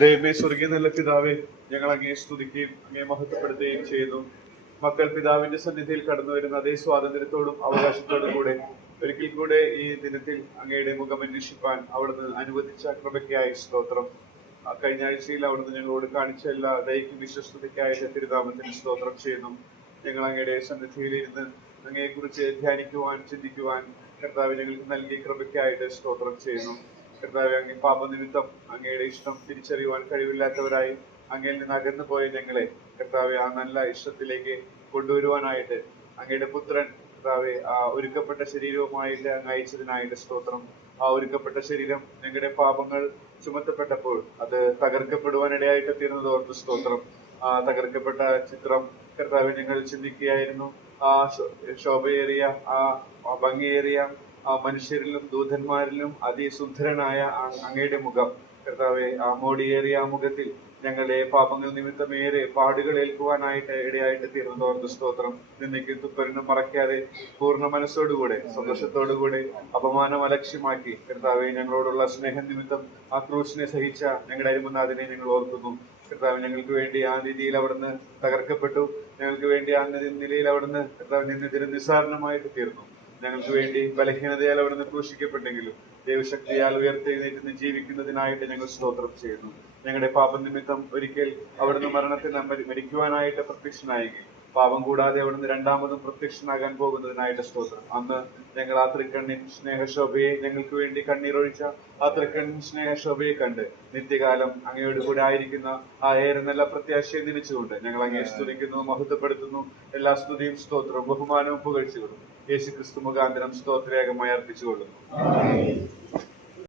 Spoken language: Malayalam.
ദൈവമേ, സ്വർഗീയ നല്ല പിതാവേ, ഞങ്ങൾ അങ്ങയെ സ്തുതിക്കുകയും അങ്ങയെ മഹത്വപ്പെടുത്തുകയും ചെയ്യുന്നു. മക്കൾ പിതാവിന്റെ സന്നിധിയിൽ കടന്നു വരുന്ന അതേ സ്വാതന്ത്ര്യത്തോടും അവകാശത്തോടും കൂടെ ഒരിക്കൽ കൂടെ ഈ ദിനത്തിൽ അങ്ങയുടെ മുഖം അന്വേഷിപ്പാൻ അവിടുന്ന് അനുവദിച്ച കൃപയ്ക്കായി സ്തോത്രം. കഴിഞ്ഞ ആഴ്ചയിൽ അവിടുന്ന് ഞങ്ങളോട് കാണിച്ച എല്ലാ ദൈഹിക വിശ്വസ്തയ്ക്കായിട്ട് തിരുനാമത്തിന് സ്തോത്രം ചെയ്യുന്നു. ഞങ്ങൾ അങ്ങയുടെ സന്നിധിയിൽ ഇരുന്ന് അങ്ങയെക്കുറിച്ച് ധ്യാനിക്കുവാൻ, ചിന്തിക്കുവാൻ കർത്താവ് ഞങ്ങൾക്ക് നൽകിയ കൃപയ്ക്കായിട്ട് സ്തോത്രം ചെയ്യുന്നു. കർത്താവ്, അങ്ങ് പാപനിമിത്തം അങ്ങയുടെ ഇഷ്ടം തിരിച്ചറിയുവാൻ കഴിവില്ലാത്തവരായി അങ്ങയിൽ നിന്ന് അകന്നു പോയ ഞങ്ങളെ കർത്താവെ ആ നല്ല ഇഷ്ടത്തിലേക്ക് കൊണ്ടുവരുവാനായിട്ട് അങ്ങയുടെ പുത്രൻ കർത്താവെ ആ ഒരുക്കപ്പെട്ട ശരീരവുമായിട്ട് അങ്ങ് അയച്ചതിനായിട്ട് സ്തോത്രം. ആ ഒരുക്കപ്പെട്ട ശരീരം ഞങ്ങളുടെ പാപങ്ങൾ ചുമത്തപ്പെട്ടപ്പോൾ അത് തകർക്കപ്പെടുവാനിടയായിട്ട് തീർന്നത് ഓർത്ത് സ്തോത്രം. ആ തകർക്കപ്പെട്ട ചിത്രം കർത്താവ് ഞങ്ങൾ ചിന്തിക്കുകയായിരുന്നു. ആ ശോഭയേറിയ ആ ഭംഗിയേറിയ ആ മനുഷ്യരിലും ദൂതന്മാരിലും അതിസുന്ദരനായ അങ്ങയുടെ മുഖം കർത്താവെ, ആ മോടിയേറിയ ആ മുഖത്തിൽ ഞങ്ങളുടെ പാപങ്ങൾ നിമിത്തമേറെ പാടുകൾ ഏൽക്കുവാനായിട്ട് ഇടയായിട്ട് തീർന്നതോർത്ത് സ്തോത്രം. നിന്നയ്ക്ക് തുപ്പരിനും മറയ്ക്കാതെ പൂർണ്ണ മനസ്സോടുകൂടെ സന്തോഷത്തോടുകൂടെ അപമാനം അലക്ഷ്യമാക്കി കർത്താവെ ഞങ്ങളോടുള്ള സ്നേഹം നിമിത്തം ആ ക്രൂശിനെ സഹിച്ച ഞങ്ങളുടെ അരുമനാഥനെ ഞങ്ങൾ ഓർക്കുന്നു. കർത്താവ്, ഞങ്ങൾക്ക് വേണ്ടി ആ രീതിയിൽ അവിടുന്ന് തകർക്കപ്പെട്ടു. ഞങ്ങൾക്ക് വേണ്ടി ആ നിലയിൽ അവിടുന്ന് കർത്താവ് നിന്നതിന് നിസ്സാരണമായിട്ട് തീർന്നു. ഞങ്ങൾക്ക് വേണ്ടി ബലഹീനതയാൽ അവിടുന്ന് ക്രൂശിക്കപ്പെട്ടെങ്കിലും ദൈവശക്തിയാൽ ഉയർത്തെഴുന്നേറ്റ് ജീവിക്കുന്നതിനായിട്ട് ഞങ്ങൾ സ്തോത്രം ചെയ്യുന്നു. ഞങ്ങളുടെ പാപനിമിത്തം ഒരിക്കൽ അവിടുന്ന് മരണത്തിന് മരിക്കുവാനായിട്ട് പ്രത്യക്ഷനായെങ്കിൽ പാപം കൂടാതെ അവിടുന്ന് രണ്ടാമതും പ്രത്യക്ഷനാകാൻ പോകുന്നതിനായിട്ട് സ്തോത്രം. അന്ന് ഞങ്ങൾ ആ തൃക്കണ്ണിൻ സ്നേഹശോഭയെ, ഞങ്ങൾക്ക് വേണ്ടി കണ്ണീരൊഴിച്ച ആ തൃക്കണ്ണിൻ സ്നേഹശോഭയെ കണ്ട് നിത്യകാലം അങ്ങയോട് കൂടെ ആയിരിക്കുന്ന ആ ഏറെ നല്ല പ്രത്യാശയെ നിലച്ചുകൊണ്ട് ഞങ്ങൾ അങ്ങയെ സ്തുതിക്കുന്നു, മഹത്വപ്പെടുത്തുന്നു. എല്ലാ സ്തുതിയും സ്തോത്രവും ബഹുമാനവും പുകഴ്ചകളും യേശു ക്രിസ്തു മുഖാന്തരം സ്തോത്രേകമായി അർപ്പിച്ചുകൊള്ളുന്നു.